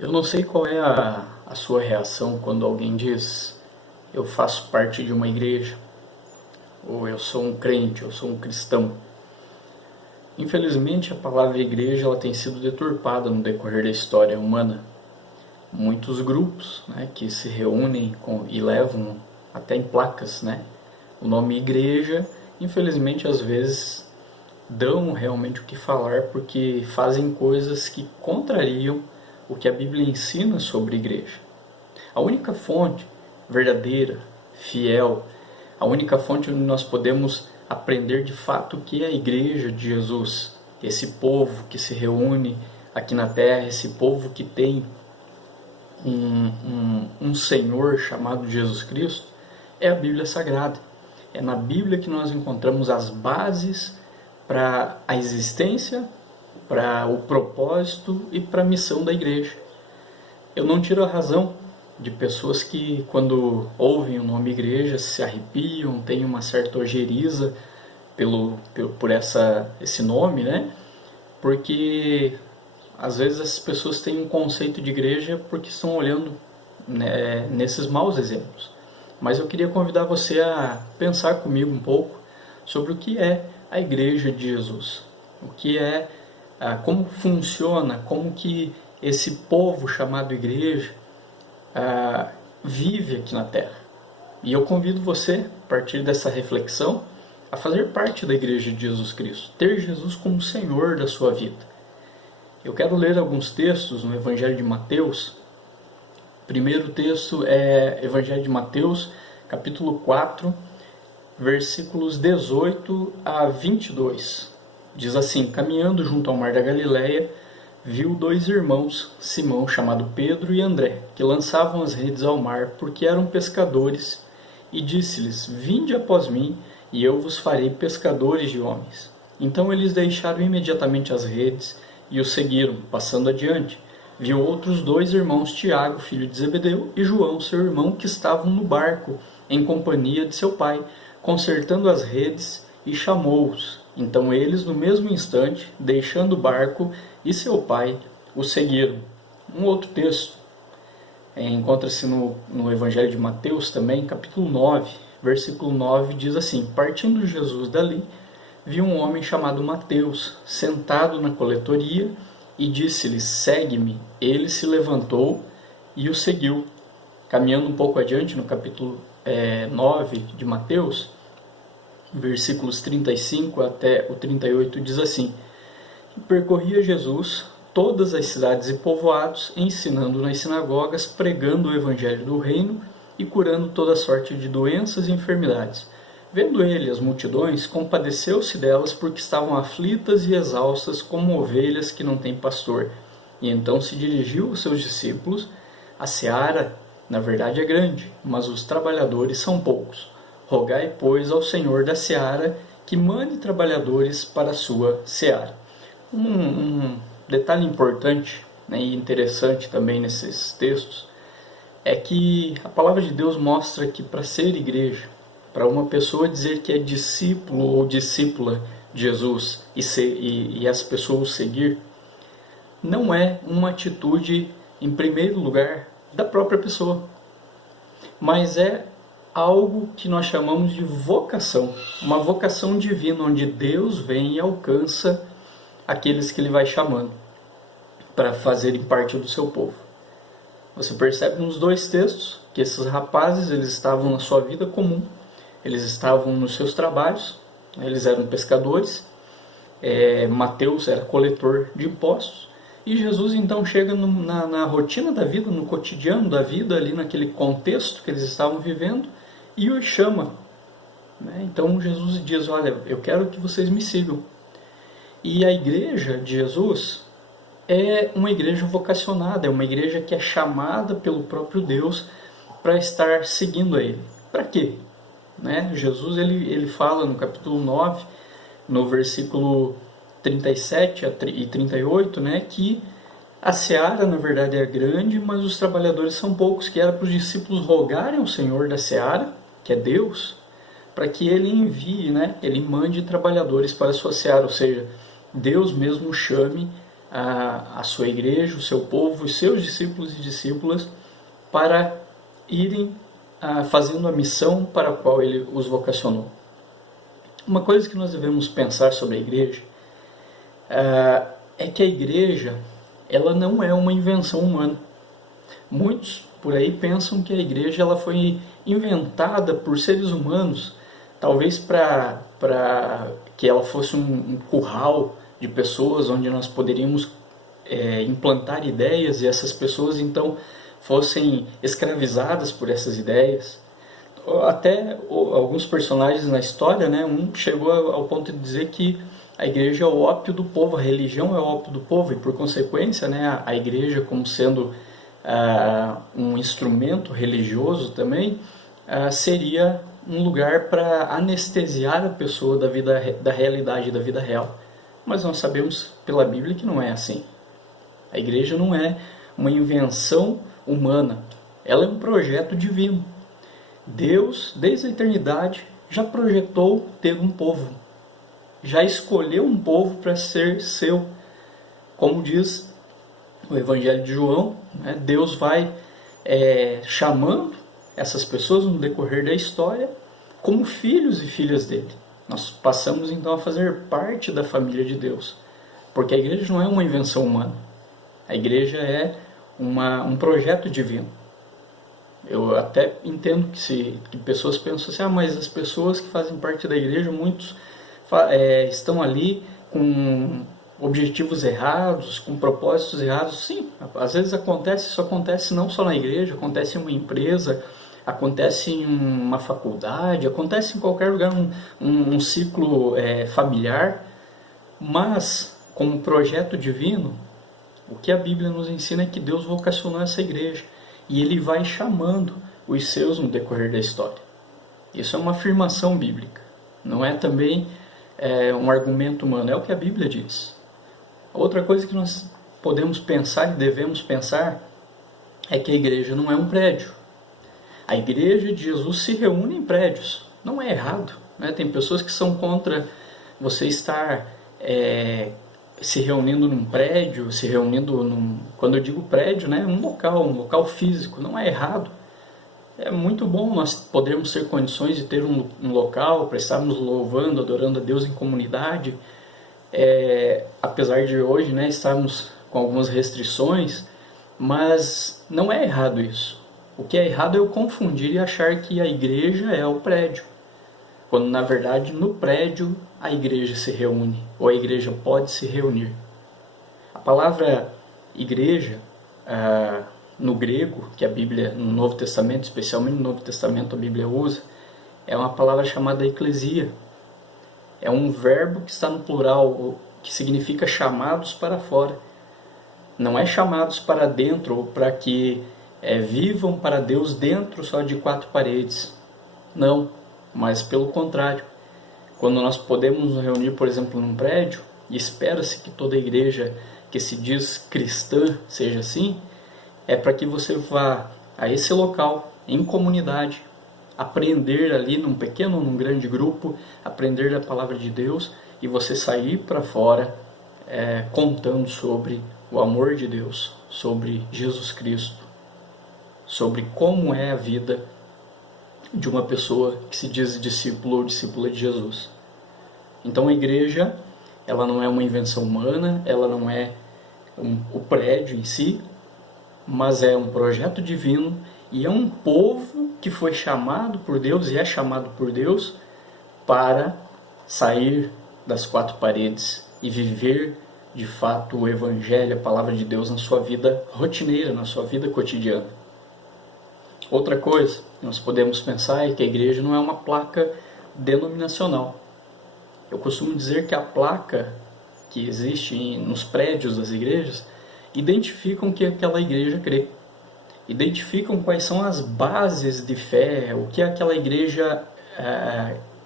Eu não sei qual é a sua reação quando alguém diz eu faço parte de uma igreja, ou eu sou um crente, eu sou um cristão. Infelizmente, a palavra igreja ela tem sido deturpada no decorrer da história humana. Muitos grupos, que se reúnem e levam até em placas, o nome igreja, infelizmente às vezes dão realmente o que falar porque fazem coisas que contrariam o que a Bíblia ensina sobre igreja. A única fonte verdadeira, fiel, a única fonte onde nós podemos aprender de fato o que é a igreja de Jesus, esse povo que se reúne aqui na terra, esse povo que tem um Senhor chamado Jesus Cristo, é a Bíblia Sagrada. É na Bíblia que nós encontramos as bases para a existência, para o propósito e para a missão da igreja. Eu não tiro a razão de pessoas que, quando ouvem o nome igreja, se arrepiam, têm uma certa ojeriza por esse nome, porque às vezes as pessoas têm um conceito de igreja porque estão olhando nesses maus exemplos. Mas eu queria convidar você a pensar comigo um pouco sobre o que é a igreja de Jesus, o que é, como funciona, como que esse povo chamado igreja vive aqui na Terra. E eu convido você, a partir dessa reflexão, a fazer parte da igreja de Jesus Cristo, ter Jesus como Senhor da sua vida. Eu quero ler alguns textos no Evangelho de Mateus. O primeiro texto é Evangelho de Mateus, capítulo 4, versículos 18 a 22. Diz assim: caminhando junto ao mar da Galileia, viu dois irmãos, Simão, chamado Pedro, e André, que lançavam as redes ao mar, porque eram pescadores, e disse-lhes: vinde após mim, e eu vos farei pescadores de homens. Então eles deixaram imediatamente as redes e o seguiram. Passando adiante, viu outros dois irmãos, Tiago, filho de Zebedeu, e João, seu irmão, que estavam no barco, em companhia de seu pai, consertando as redes, e chamou-os. Então eles, no mesmo instante, deixando o barco e seu pai, o seguiram. Um outro texto encontra-se no Evangelho de Mateus também, capítulo 9, versículo 9, diz assim: partindo Jesus dali, viu um homem chamado Mateus, sentado na coletoria, e disse-lhe: segue-me. Ele se levantou e o seguiu. Caminhando um pouco adiante, no capítulo 9 de Mateus, versículos 35 até o 38, diz assim: percorria Jesus todas as cidades e povoados, ensinando nas sinagogas, pregando o evangelho do reino e curando toda sorte de doenças e enfermidades. Vendo ele as multidões, compadeceu-se delas, porque estavam aflitas e exaustas como ovelhas que não têm pastor. E então se dirigiu aos seus discípulos: a seara, na verdade, é grande, mas os trabalhadores são poucos. Rogai, pois, ao Senhor da seara que mande trabalhadores para a sua seara. Um detalhe importante, e interessante também nesses textos é que a palavra de Deus mostra que para ser igreja, para uma pessoa dizer que é discípulo ou discípula de Jesus e as pessoas seguir, não é uma atitude, em primeiro lugar, da própria pessoa, mas é algo que nós chamamos de vocação, uma vocação divina, onde Deus vem e alcança aqueles que Ele vai chamando para fazerem parte do seu povo. Você percebe nos dois textos que esses rapazes, eles estavam na sua vida comum, eles estavam nos seus trabalhos, eles eram pescadores, Mateus era coletor de impostos, e Jesus então chega na rotina da vida, no cotidiano da vida, ali naquele contexto que eles estavam vivendo, e os chama. Então Jesus diz, olha, eu quero que vocês me sigam. E a igreja de Jesus é uma igreja vocacionada, é uma igreja que é chamada pelo próprio Deus para estar seguindo a Ele. Para quê? Jesus ele fala no capítulo 9, no versículo 37 e 38, que a seara na verdade é grande, mas os trabalhadores são poucos, que era para os discípulos rogarem ao Senhor da seara, que é Deus, para que Ele envie, Ele mande trabalhadores para a sua seara, ou seja, Deus mesmo chame a sua igreja, o seu povo, os seus discípulos e discípulas para irem fazendo a missão para a qual Ele os vocacionou. Uma coisa que nós devemos pensar sobre a igreja é que a igreja ela não é uma invenção humana. Muitos por aí pensam que a igreja ela foi inventada por seres humanos, talvez para que ela fosse um curral de pessoas onde nós poderíamos implantar ideias e essas pessoas então fossem escravizadas por essas ideias. Até alguns personagens na história, um chegou ao ponto de dizer que a igreja é o ópio do povo, a religião é o ópio do povo, e por consequência a igreja, como sendo um instrumento religioso também, seria um lugar para anestesiar a pessoa da realidade da vida real. Mas nós sabemos pela Bíblia que não é assim. A igreja não é uma invenção humana, ela é um projeto divino. Deus, desde a eternidade, já projetou ter um povo, já escolheu um povo para ser seu. Como diz o Evangelho de João, Deus vai chamando essas pessoas no decorrer da história como filhos e filhas dele. Nós passamos então a fazer parte da família de Deus, porque a igreja não é uma invenção humana, a igreja é um projeto divino. Eu até entendo que pessoas pensam assim, mas as pessoas que fazem parte da igreja, muitos estão ali com objetivos errados, com propósitos errados. Sim, às vezes isso acontece não só na igreja, acontece em uma empresa, acontece em uma faculdade, acontece em qualquer lugar, um ciclo familiar, mas como projeto divino, o que a Bíblia nos ensina é que Deus vocacionou essa igreja e Ele vai chamando os seus no decorrer da história. Isso é uma afirmação bíblica, não é também um argumento humano, é o que a Bíblia diz. Outra coisa que nós podemos pensar e devemos pensar é que a igreja não é um prédio. A igreja de Jesus se reúne em prédios, não é errado. Tem pessoas que são contra você estar se reunindo num prédio, quando eu digo prédio, um local físico, não é errado. É muito bom nós podermos ter condições de ter um local para estarmos louvando, adorando a Deus em comunidade, apesar de hoje estarmos com algumas restrições, mas não é errado isso. O que é errado é eu confundir e achar que a igreja é o prédio, quando na verdade no prédio a igreja se reúne, ou a igreja pode se reunir. A palavra igreja, no grego, que a Bíblia, no Novo Testamento, especialmente no Novo Testamento a Bíblia usa, é uma palavra chamada eclesia. É um verbo que está no plural, que significa chamados para fora. Não é chamados para dentro, ou para que vivam para Deus dentro só de 4 paredes. Não, mas pelo contrário. Quando nós podemos nos reunir, por exemplo, num prédio, e espera-se que toda igreja que se diz cristã seja assim, é para que você vá a esse local, em comunidade, aprender ali num pequeno ou num grande grupo, aprender a palavra de Deus, e você sair para fora contando sobre o amor de Deus, sobre Jesus Cristo, sobre como é a vida de uma pessoa que se diz discípulo ou discípula de Jesus. Então a igreja, ela não é uma invenção humana, ela não é o prédio em si, mas é um projeto divino e é um povo que foi chamado por Deus e é chamado por Deus para sair das 4 paredes e viver de fato o Evangelho, a palavra de Deus na sua vida rotineira, na sua vida cotidiana. Outra coisa que nós podemos pensar é que a igreja não é uma placa denominacional. Eu costumo dizer que a placa que existe nos prédios das igrejas identificam o que aquela igreja crê, identificam quais são as bases de fé, o que aquela igreja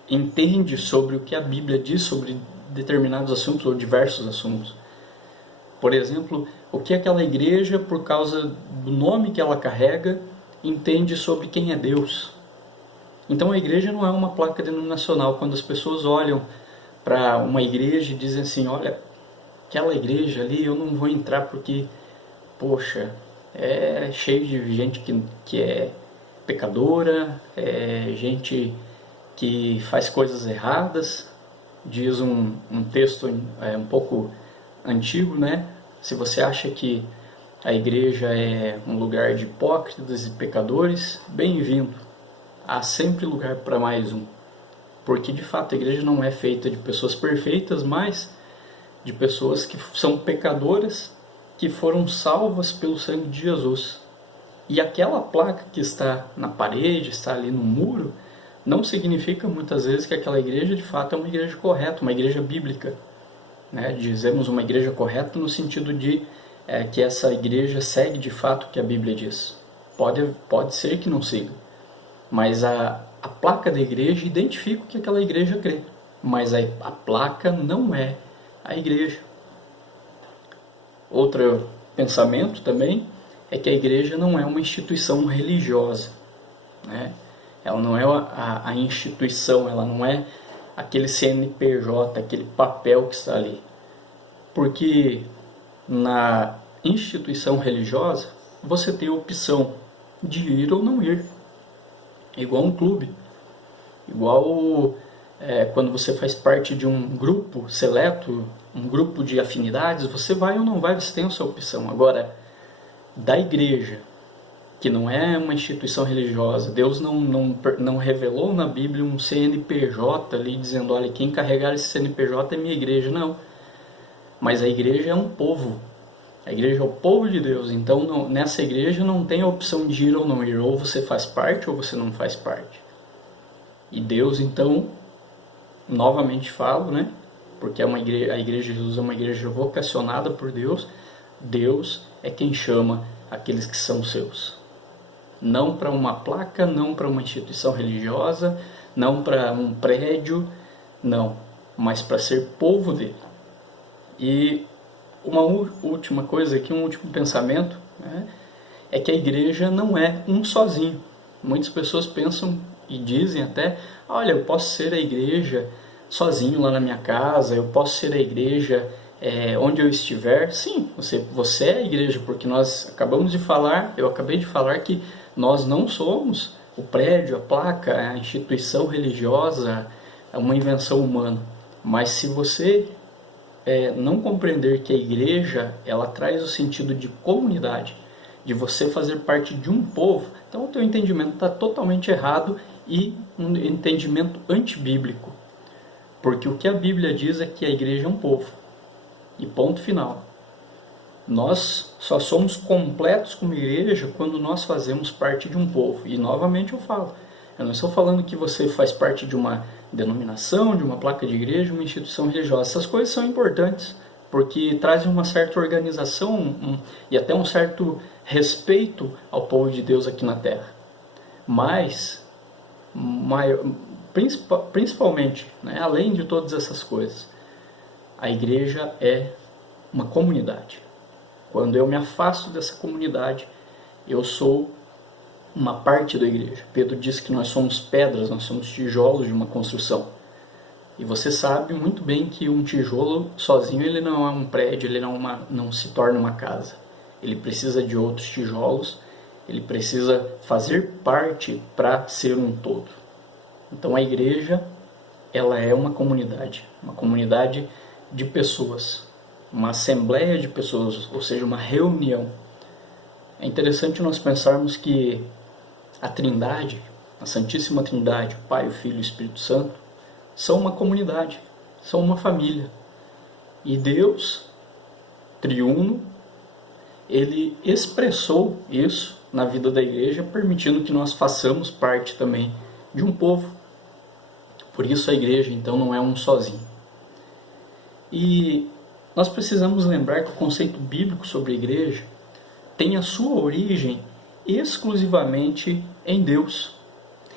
entende sobre o que a Bíblia diz sobre determinados assuntos ou diversos assuntos. Por exemplo, o que aquela igreja, por causa do nome que ela carrega, entende sobre quem é Deus. Então a igreja não é uma placa denominacional. Quando as pessoas olham para uma igreja e dizem assim, olha, aquela igreja ali eu não vou entrar porque, poxa, é cheio de gente que é pecadora, é gente que faz coisas erradas. Diz um texto um pouco antigo, né? Se você acha que a igreja é um lugar de hipócritas e pecadores, bem-vindo. Há sempre lugar para mais um. Porque de fato a igreja não é feita de pessoas perfeitas, mas de pessoas que são pecadoras, que foram salvas pelo sangue de Jesus. E aquela placa que está na parede, está ali no muro, não significa muitas vezes que aquela igreja de fato é uma igreja correta, uma igreja bíblica. Né? Dizemos uma igreja correta no sentido de que essa igreja segue de fato o que a Bíblia diz. Pode ser que não siga, mas a placa da igreja identifica o que aquela igreja crê, mas a placa não é a igreja. Outro pensamento também é que a igreja não é uma instituição religiosa, né? Ela não é a instituição, ela não é aquele CNPJ, aquele papel que está ali. Porque na instituição religiosa você tem a opção de ir ou não ir. É igual um clube. Igual quando você faz parte de um grupo seleto, um grupo de afinidades, você vai ou não vai, você tem a sua opção. Agora, da igreja, que não é uma instituição religiosa, Deus não revelou na Bíblia um CNPJ ali dizendo, olha, quem carregar esse CNPJ é minha igreja, não. Mas a igreja é um povo. A igreja é o povo de Deus. Então nessa igreja não tem a opção de ir ou não ir. Ou você faz parte ou você não faz parte. E Deus então, novamente falo, né? Porque a igreja de Jesus é uma igreja vocacionada por Deus. Deus é quem chama aqueles que são seus. Não para uma placa, não para uma instituição religiosa, não para um prédio, não. Mas para ser povo dele. E uma última coisa aqui, um último pensamento, né, é que a igreja não é um sozinho. Muitas pessoas pensam e dizem até, olha, eu posso ser a igreja sozinho lá na minha casa, eu posso ser a igreja onde eu estiver. Sim, você é a igreja, porque eu acabei de falar que nós não somos o prédio, a placa, a instituição religiosa, uma invenção humana. Mas se você não compreender que a igreja ela traz o sentido de comunidade, de você fazer parte de um povo, então o teu entendimento está totalmente errado e um entendimento antibíblico. Porque o que a Bíblia diz é que a igreja é um povo. E ponto final. Nós só somos completos como igreja quando nós fazemos parte de um povo. E novamente eu falo, eu não estou falando que você faz parte de uma denominação, de uma placa de igreja, uma instituição religiosa. Essas coisas são importantes, porque trazem uma certa organização e até um certo respeito ao povo de Deus aqui na Terra. Mas, principalmente, né, além de todas essas coisas, a igreja é uma comunidade. Quando eu me afasto dessa comunidade, eu sou uma parte da igreja. Pedro diz que nós somos pedras, nós somos tijolos de uma construção. E você sabe muito bem que um tijolo sozinho ele não é um prédio, ele não se torna uma casa. Ele precisa de outros tijolos, ele precisa fazer parte para ser um todo. Então a igreja, ela é uma comunidade de pessoas, uma assembleia de pessoas, ou seja, uma reunião. É interessante nós pensarmos que a Trindade, a Santíssima Trindade, o Pai, o Filho e o Espírito Santo, são uma comunidade, são uma família. E Deus, triuno, ele expressou isso na vida da igreja, permitindo que nós façamos parte também de um povo. Por isso a igreja, então, não é um sozinho. E nós precisamos lembrar que o conceito bíblico sobre a igreja tem a sua origem exclusivamente em Deus.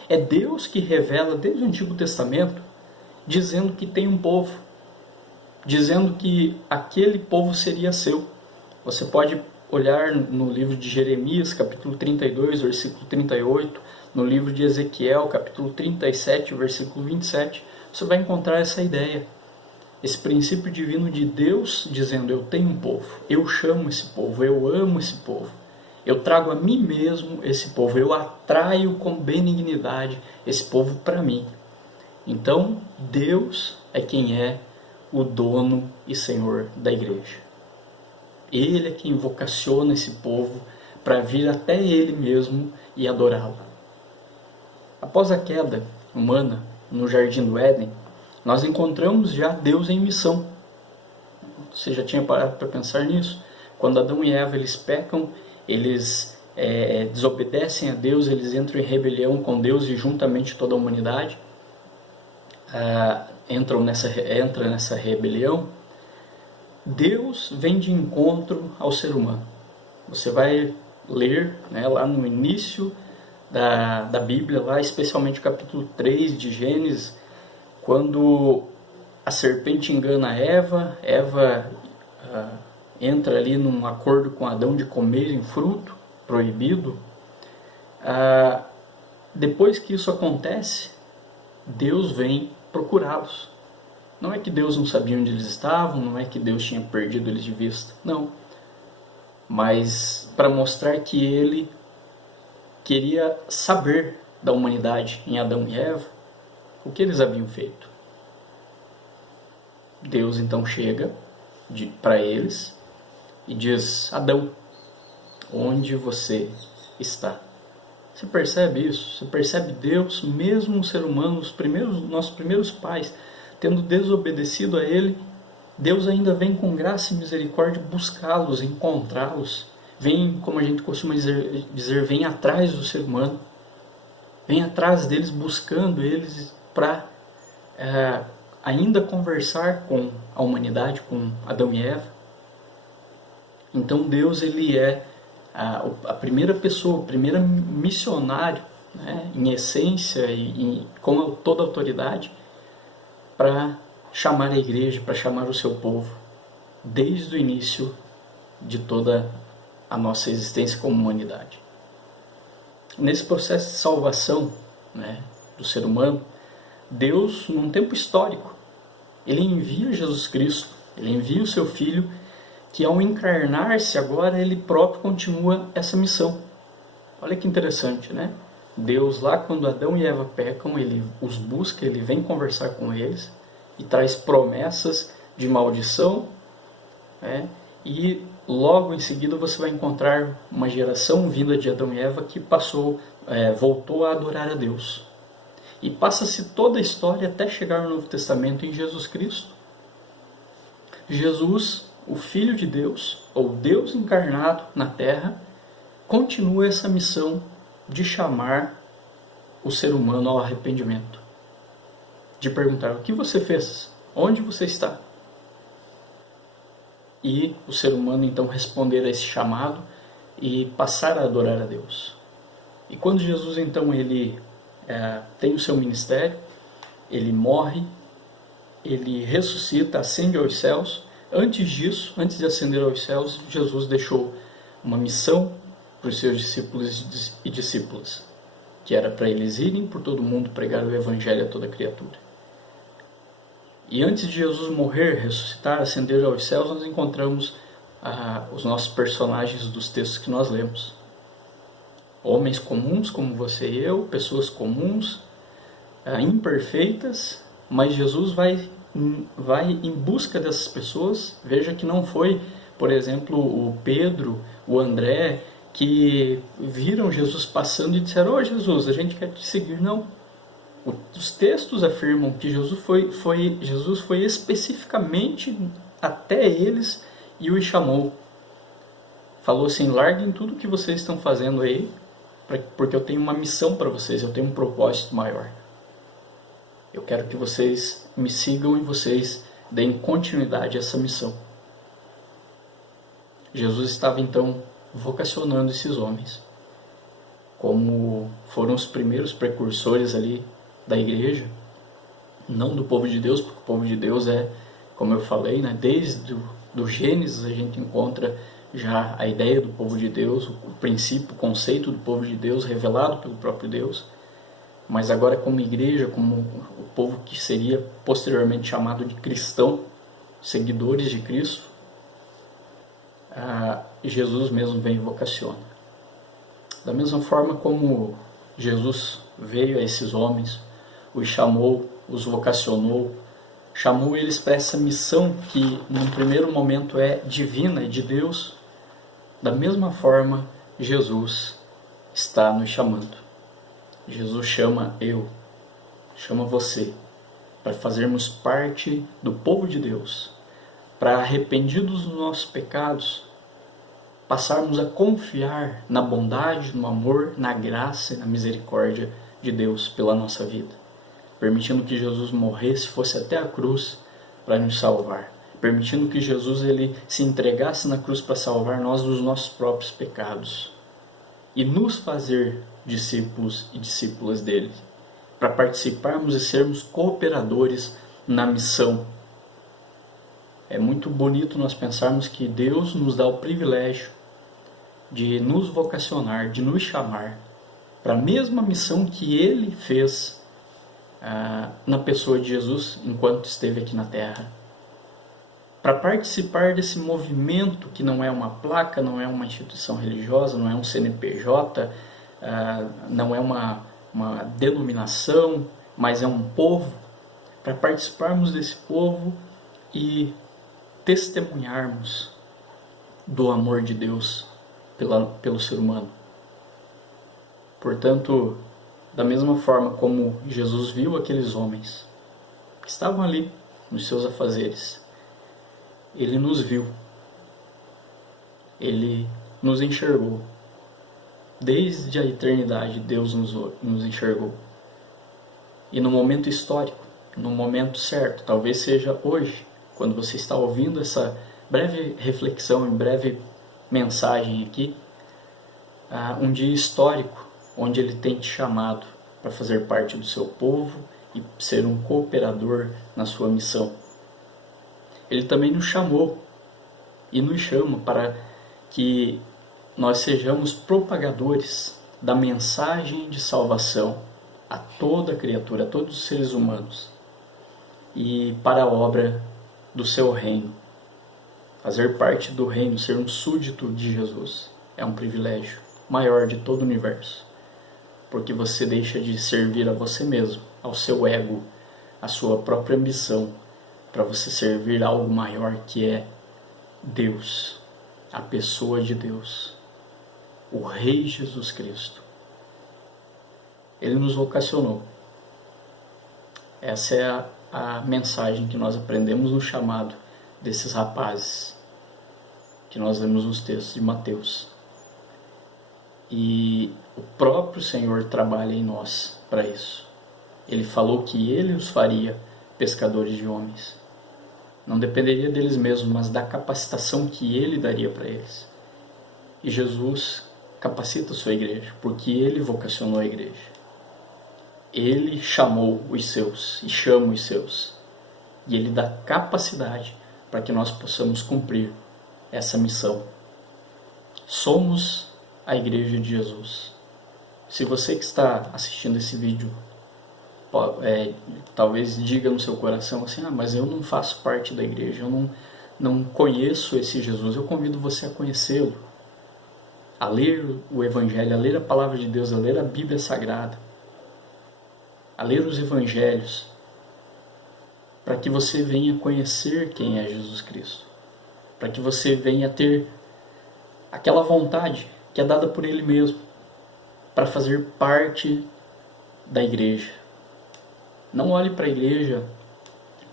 É Deus que revela desde o Antigo Testamento, dizendo que tem um povo, dizendo que aquele povo seria seu. Você pode olhar no livro de Jeremias, capítulo 32, versículo 38, no livro de Ezequiel, capítulo 37, versículo 27, você vai encontrar essa ideia. Esse princípio divino de Deus dizendo, eu tenho um povo, eu chamo esse povo, eu amo esse povo, eu trago a mim mesmo esse povo, eu atraio com benignidade esse povo para mim. Então, Deus é quem é o dono e senhor da igreja. Ele é quem vocaciona esse povo para vir até Ele mesmo e adorá-lo. Após a queda humana no Jardim do Éden, nós encontramos já Deus em missão. Você já tinha parado para pensar nisso? Quando Adão e Eva eles pecam, eles desobedecem a Deus, eles entram em rebelião com Deus e juntamente toda a humanidade entra nessa rebelião. Deus vem de encontro ao ser humano. Você vai ler, né, lá no início da Bíblia, lá, especialmente o capítulo 3 de Gênesis, quando a serpente engana Eva, entra ali num acordo com Adão de comerem fruto proibido. Depois que isso acontece, Deus vem procurá-los. Não é que Deus não sabia onde eles estavam, não é que Deus tinha perdido eles de vista, não. Mas para mostrar que Ele queria saber da humanidade em Adão e Eva, o que eles haviam feito. Deus então chega para eles e diz, Adão, onde você está? Você percebe isso? Você percebe Deus, mesmo o ser humano, nossos primeiros pais, tendo desobedecido a Ele, Deus ainda vem com graça e misericórdia buscá-los, encontrá-los. Vem, como a gente costuma dizer, vem atrás do ser humano. Vem atrás deles, buscando eles para ainda conversar com a humanidade, com Adão e Eva. Então Deus, Ele é a primeira pessoa, o primeiro missionário, né, em essência e com toda a autoridade, para chamar a igreja, para chamar o seu povo, desde o início de toda a nossa existência como humanidade. Nesse processo de salvação, né, do ser humano, Deus, num tempo histórico, Ele envia Jesus Cristo, Ele envia o seu Filho, que ao encarnar-se agora, Ele próprio continua essa missão. Olha que interessante, né? Deus lá, quando Adão e Eva pecam, Ele os busca, Ele vem conversar com eles e traz promessas de maldição, né? E logo em seguida você vai encontrar uma geração vinda de Adão e Eva que voltou a adorar a Deus. E passa-se toda a história até chegar no Novo Testamento em Jesus Cristo. Jesus, o Filho de Deus, ou Deus encarnado na Terra, continua essa missão de chamar o ser humano ao arrependimento. De perguntar, o que você fez? Onde você está? E o ser humano então responder a esse chamado e passar a adorar a Deus. E quando Jesus então ele tem o seu ministério, ele morre, ele ressuscita, ascende aos céus. Antes disso, antes de ascender aos céus, Jesus deixou uma missão para os seus discípulos e discípulas, que era para eles irem por todo mundo pregar o evangelho a toda criatura. E antes de Jesus morrer, ressuscitar, ascender aos céus, nós encontramos os nossos personagens dos textos que nós lemos. Homens comuns como você e eu, pessoas comuns, imperfeitas, mas Jesus vai em busca dessas pessoas. Veja que não foi, por exemplo, o Pedro, o André, que viram Jesus passando e disseram, ô Jesus, a gente quer te seguir. Não. Os textos afirmam que Jesus foi especificamente até eles e os chamou. Falou assim: larguem tudo que vocês estão fazendo aí, porque eu tenho uma missão para vocês, eu tenho um propósito maior. Eu quero que vocês me sigam e vocês deem continuidade a essa missão. Jesus estava então vocacionando esses homens, como foram os primeiros precursores ali da igreja, não do povo de Deus, porque o povo de Deus é, como eu falei, né, desde do Gênesis a gente encontra já a ideia do povo de Deus, o princípio, o conceito do povo de Deus revelado pelo próprio Deus. Mas agora como igreja, como o povo que seria posteriormente chamado de cristão, seguidores de Cristo, Jesus mesmo vem e vocaciona. Da mesma forma como Jesus veio a esses homens, os chamou, os vocacionou, chamou eles para essa missão que num primeiro momento é divina, é de Deus, da mesma forma Jesus está nos chamando. Jesus chama chama você, para fazermos parte do povo de Deus, para arrependidos dos nossos pecados, passarmos a confiar na bondade, no amor, na graça e na misericórdia de Deus pela nossa vida, permitindo que Jesus morresse, fosse até a cruz para nos salvar, permitindo que Jesus ele se entregasse na cruz para salvar nós dos nossos próprios pecados e nos fazer discípulos e discípulas dele, para participarmos e sermos cooperadores na missão. É muito bonito nós pensarmos que Deus nos dá o privilégio de nos vocacionar, de nos chamar para a mesma missão que ele fez na pessoa de Jesus enquanto esteve aqui na Terra. Para participar desse movimento que não é uma placa, não é uma instituição religiosa, não é um CNPJ, não é uma denominação, mas é um povo, para participarmos desse povo e testemunharmos do amor de Deus pelo ser humano. Portanto, da mesma forma como Jesus viu aqueles homens que estavam ali nos seus afazeres, ele nos viu, ele nos enxergou. Desde a eternidade Deus nos enxergou. E no momento histórico, no momento certo, talvez seja hoje, quando você está ouvindo essa breve reflexão, em breve mensagem aqui, um dia histórico, onde ele tem te chamado para fazer parte do seu povo e ser um cooperador na sua missão. Ele também nos chamou e nos chama para que nós sejamos propagadores da mensagem de salvação a toda criatura, a todos os seres humanos, e para a obra do seu reino. Fazer parte do reino, ser um súdito de Jesus, é um privilégio maior de todo o universo, porque você deixa de servir a você mesmo, ao seu ego, à sua própria ambição, para você servir a algo maior que é Deus, a pessoa de Deus, o Rei Jesus Cristo. Ele nos vocacionou. Essa é a mensagem que nós aprendemos no chamado desses rapazes, que nós lemos nos textos de Mateus. E o próprio Senhor trabalha em nós para isso. Ele falou que Ele os faria pescadores de homens. Não dependeria deles mesmos, mas da capacitação que Ele daria para eles. E Jesus capacita a sua igreja, porque Ele vocacionou a igreja. Ele chamou os seus e chama os seus. E Ele dá capacidade para que nós possamos cumprir essa missão. Somos a igreja de Jesus. Se você que está assistindo esse vídeo, talvez diga no seu coração assim, mas eu não faço parte da igreja, eu não conheço esse Jesus, eu convido você a conhecê-lo, a ler o Evangelho, a ler a Palavra de Deus, a ler a Bíblia Sagrada, a ler os Evangelhos, para que você venha conhecer quem é Jesus Cristo, para que você venha ter aquela vontade que é dada por Ele mesmo, para fazer parte da igreja. Não olhe para a igreja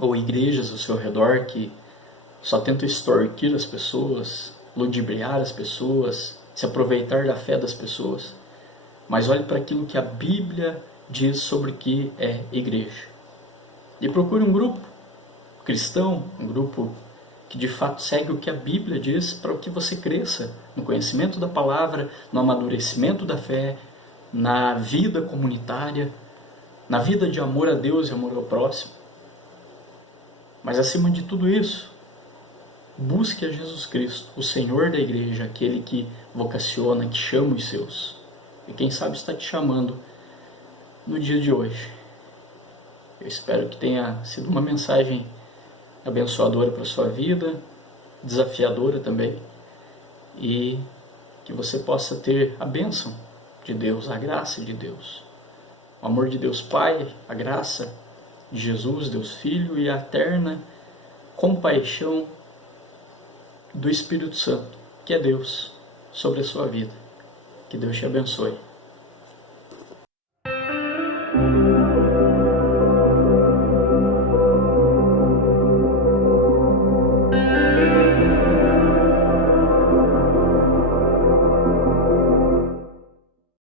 ou igrejas ao seu redor que só tenta extorquir as pessoas, ludibriar as pessoas, se aproveitar da fé das pessoas. Mas olhe para aquilo que a Bíblia diz sobre o que é igreja. E procure um grupo cristão, um grupo que de fato segue o que a Bíblia diz, para que você cresça no conhecimento da palavra, no amadurecimento da fé, na vida comunitária, na vida de amor a Deus e amor ao próximo. Mas acima de tudo isso, busque a Jesus Cristo, o Senhor da igreja, aquele que vocaciona, que chama os seus. E quem sabe está te chamando no dia de hoje. Eu espero que tenha sido uma mensagem abençoadora para a sua vida, desafiadora também, e que você possa ter a bênção de Deus, a graça de Deus, o amor de Deus Pai, a graça de Jesus, Deus Filho, e a eterna compaixão do Espírito Santo, que é Deus, sobre a sua vida. Que Deus te abençoe.